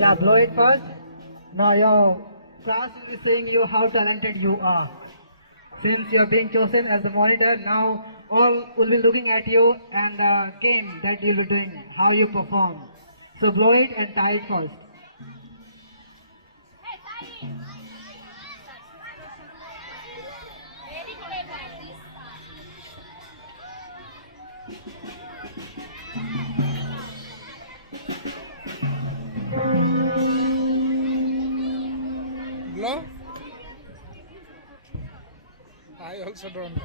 Yeah, blow it first. Now your class will be saying you how talented you are. Since you're being chosen as the monitor, now all will be looking at you and the game that you'll be doing, how you perform. So blow it and tie it first. Blow? I also don't know.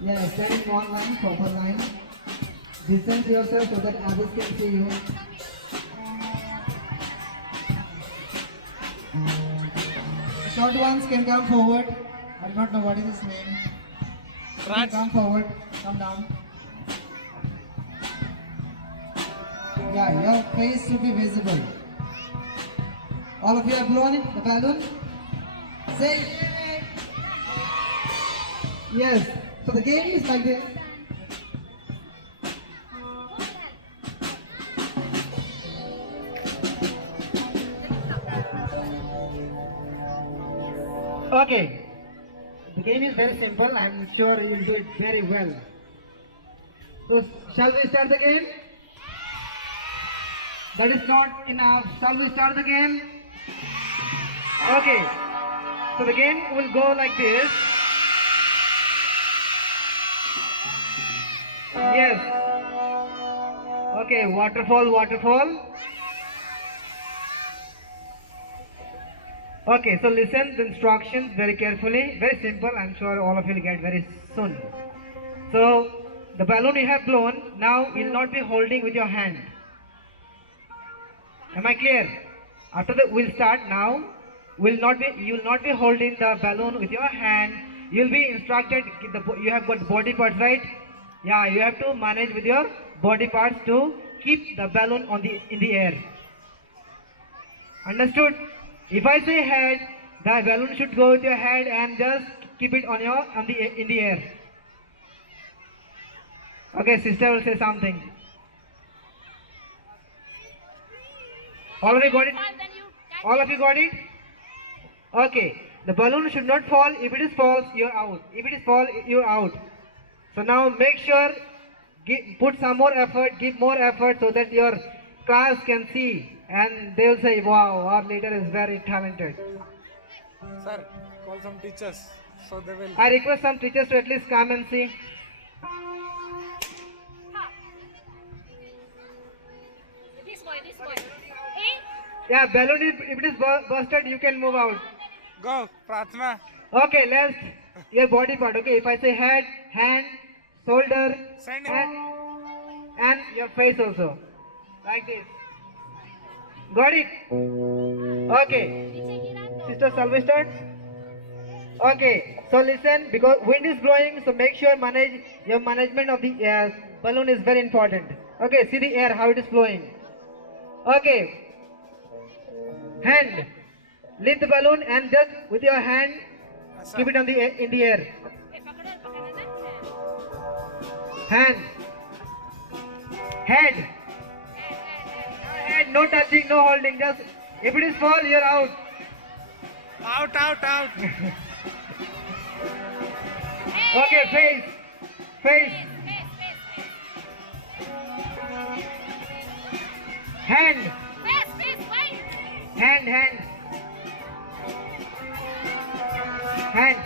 Yeah, stand in one line, proper line. Distance yourself so that others can see you. The short ones can come forward. I do not know what is his name. You can Raj. come forward, come down. Yeah, your face should be visible. All of you have blown it, the balloon. Say yay! Yes. So the game is like this. Okay. The game is very simple. I'm sure you'll do it very well. So shall we start the game? That is not enough. Shall we start the game? Okay. So the game will go like this. Yes. Okay, waterfall, waterfall. Okay, so listen the instructions very carefully. Very simple. I'm sure all of you will get very soon. So the balloon you have blown, now you'll not be holding with your hand. Am I clear? After that, we'll start now. You will not be holding the balloon with your hand. You'll be instructed. You have got body parts, right? Yeah, you have to manage with your body parts to keep the balloon in the air. Understood? If I say head, the balloon should go with your head and just keep it in the air. Okay, sister will say something. All of you got it? All of you got it? Okay. The balloon should not fall. If it is false, you're out. If it is fall, you're out. So now make sure, put some more effort, give more effort so that your class can see and they will say, wow, our leader is very talented. Sir, call some teachers so they will. I request some teachers to at least come and see. This boy. Hey, Yeah, balloon, if it is busted, you can move out. Go, Pratna. Okay, let's, your body part. Okay, if I say head, hand, shoulder, Send him. and your face also. Like this. Got it? Okay. Sister, shall we start? Okay. So listen, because wind is blowing, so make sure your management of the balloon is very important. Okay, see the air, how it is blowing. Okay. Hand. Lift the balloon and just with your hand, keep it in the air. Hand. Head. Head, no touching, no holding, just if it is fall, you're out. Out. Okay, face. Face. Hand. Hand. Hand. Head.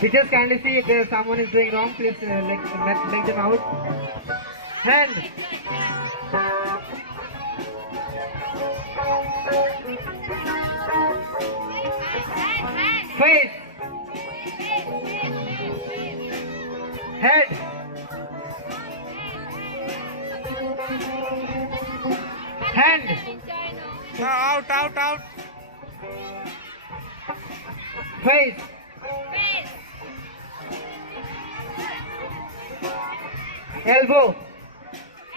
Teachers, kindly see if there someone is doing wrong, please let them out. Hand. Face. Head. Hand. Out. Face. Elbow.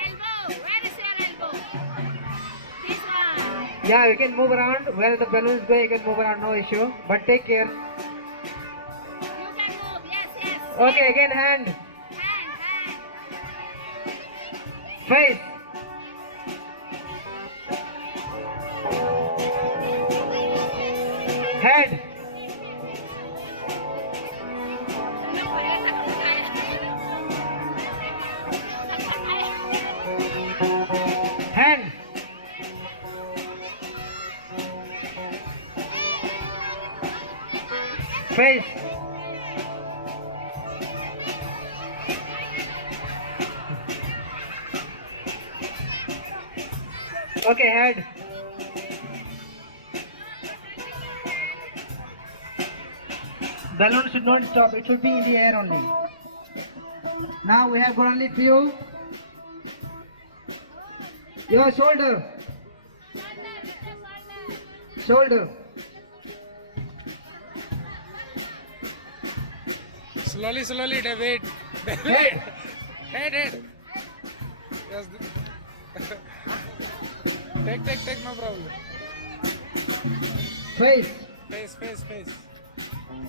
Elbow. Where is your elbow? This one. Yeah, you can move around. Where the balloon is going, you can move around, no issue. But take care. You can move. Yes, yes. Okay, again hand. Hand. Face. Head. Hand. Face. Okay, head. Balloon should not stop, it should be in the air only. Now we have got only few. Your shoulder. Shoulder. Slowly, slowly, David. Head. Head. Yes. Take, no problem. Face. Face. Face.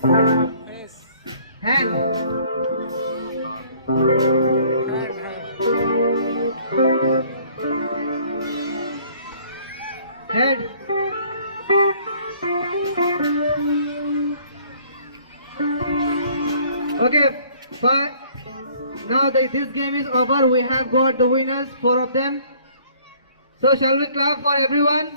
Hand. Hand. Head. Okay, but now that this game is over, we have got the winners, 4 of them. So shall we clap for everyone?